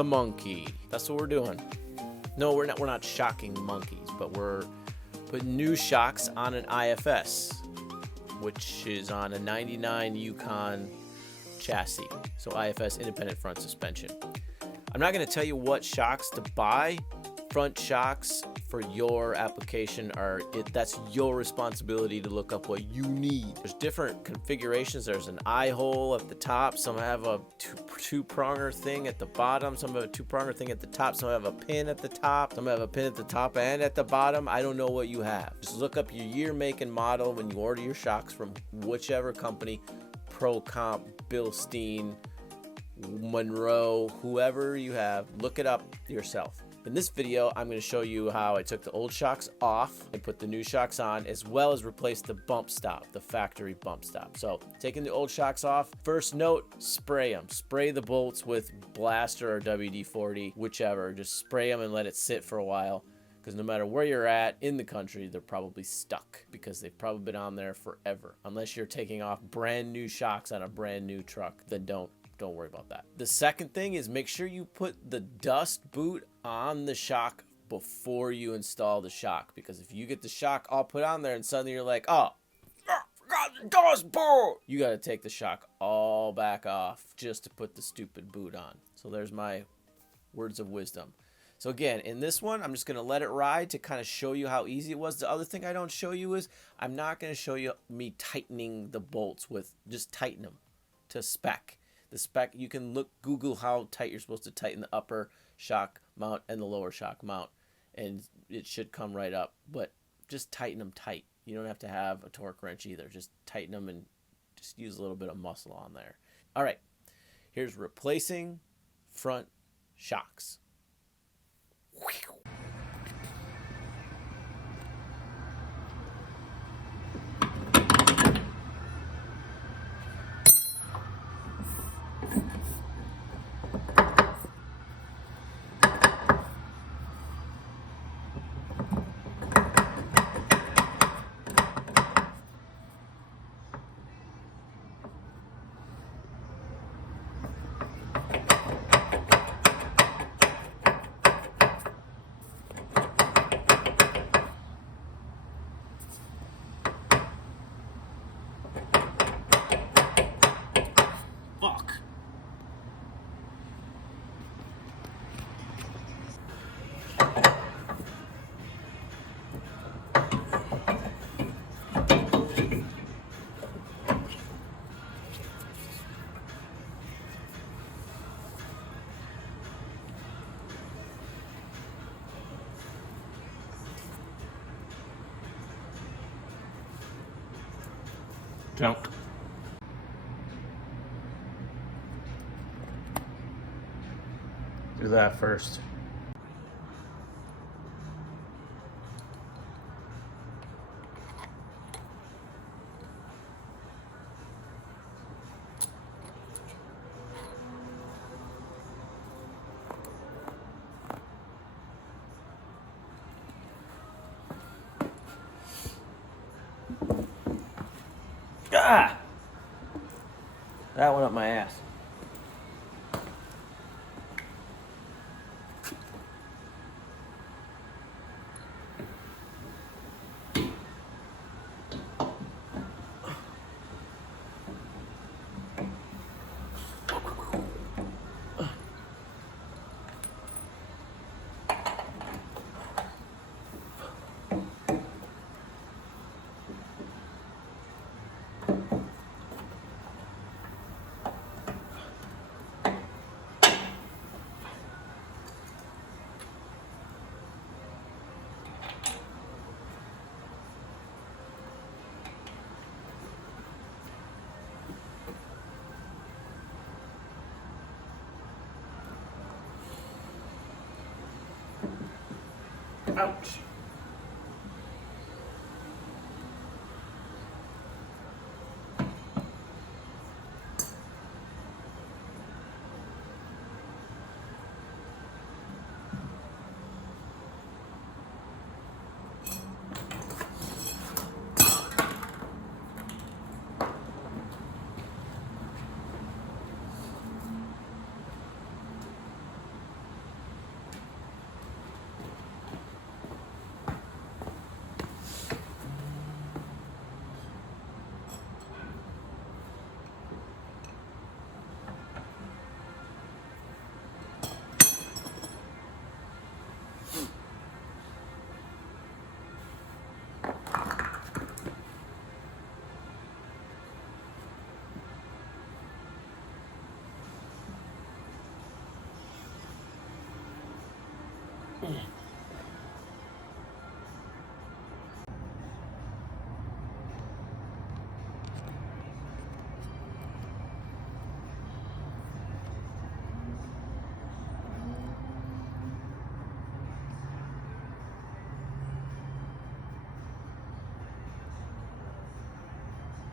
the monkey. That's what we're doing. No, we're not shocking monkeys, but we're putting new shocks on an IFS, which is on a 99 Yukon chassis. So IFS, independent front suspension. I'm not going to tell you what shocks to buy. Front shocks for your application that's your responsibility to look up what you need. There's different configurations. There's an eye hole at the top. Some have a two-pronger thing at the bottom. Some have a two-pronger thing at the top. Some have a pin at the top. Some have a pin at the top and at the bottom. I don't know what you have. Just look up your year, make, and model when you order your shocks from whichever company, Pro Comp, Bilstein, Monroe, whoever you have. Look it up yourself. In this video, I'm going to show you how I took the old shocks off and put the new shocks on, as well as replace the bump stop, the factory bump stop. So taking the old shocks off, first note, spray them. Spray the bolts with Blaster or WD-40, whichever. Just spray them and let it sit for a while, because no matter where you're at in the country, they're probably stuck because they've probably been on there forever. Unless you're taking off brand new shocks on a brand new truck, then don't worry about that. The second thing is make sure you put the dust boot on the shock before you install the shock, because if you get the shock all put on there and suddenly you're like, oh, I forgot the dust boot, you got to take the shock all back off just to put the stupid boot on. So there's my words of wisdom. So again, in this one, I'm just going to let it ride to kind of show you how easy it was. The other thing I don't show you is I'm not going to show you me tightening the bolts with, just tighten them to spec. The spec, you can Google how tight you're supposed to tighten the upper shock mount and the lower shock mount, and it should come right up. But just tighten them tight. You don't have to have a torque wrench either. Just tighten them and just use a little bit of muscle on there. All right, here's replacing front shocks. Jump. Do that first. Ah! That went up my ass. Ouch.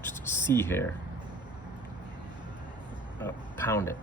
Just a C hair. Pound it.